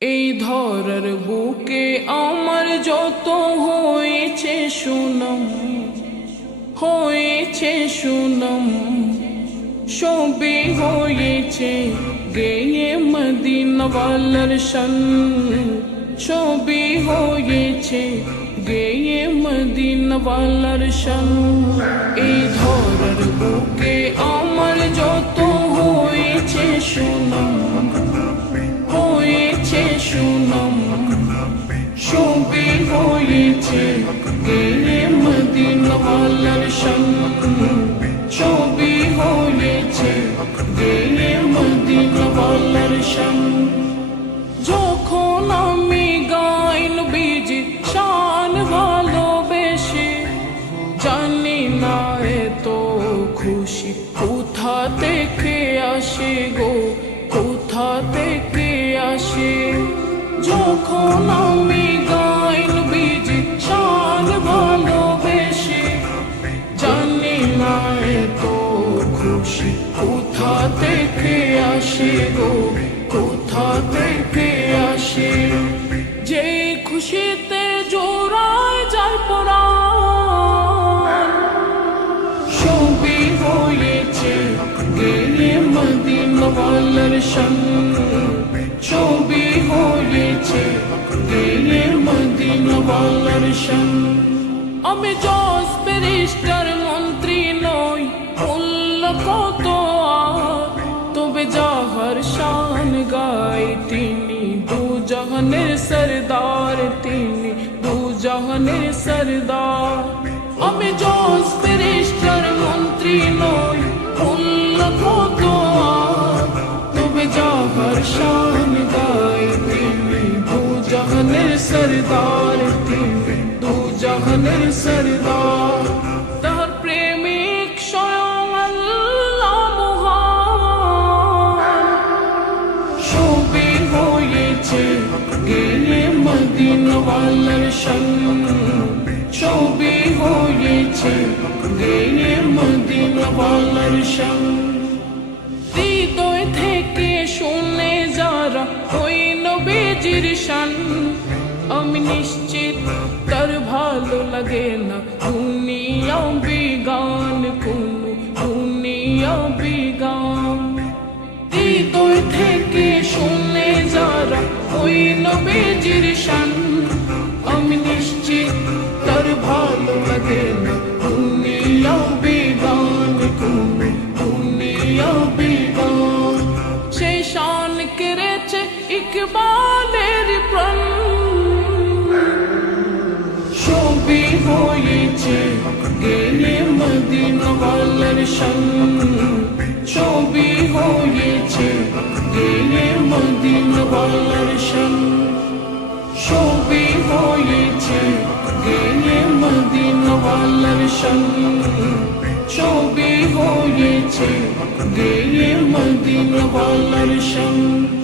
এই ধরার বুকে আমার যত হয়েছে সুনম হয়েছে সুনম সবই হয়েছে গেয়ে মদিনওয়ালার সন সবই হয়েছে গেয়ে মদিনওয়ালার সন এই ধরার বুকে হয়েছে গেয়ে মদিনওয়ালার জানি না খুশি আসে গো কোথা থেকে আসে যখন আমি কোথা থেকে আসে গো কোথা থেকে আসে যে খুশিতে জোড়ায় যায় পরাণ, সবই হয়েছে গেলে মদিনওয়ালার সঙ্গ সবই হয়েছে গেলে মদিনওয়ালার সঙ্গ আমি জজ গাই তিনি দু জাহানের সরদার তিনি দু জাহানের সরদার। আমি মদিনওয়ালার সঙ্গ সবই হয়েছে। গেলে মদিনওয়ালার সঙ্গ। হৃদয় থেকে শুনে যারা ওই নবীজির শান, আমি নিশ্চিত তার ভালো লাগে না। দুনিয়া বিগান কোন দুনিয়া বিগান হৃদয় থেকে শুনে যারা নবীজির কেড়েছে ইকবালের প্রাণ। সবই হয়েছে গেলে মদিনওয়ালার সঙ্গ সবই হয়েছে গেলে মদিনওয়ালার সঙ্গ সবই হয়েছে গেলে মদিনওয়ালার সঙ্গ সবই হয়েছে। গেলে মদিনওয়ালার সঙ্গ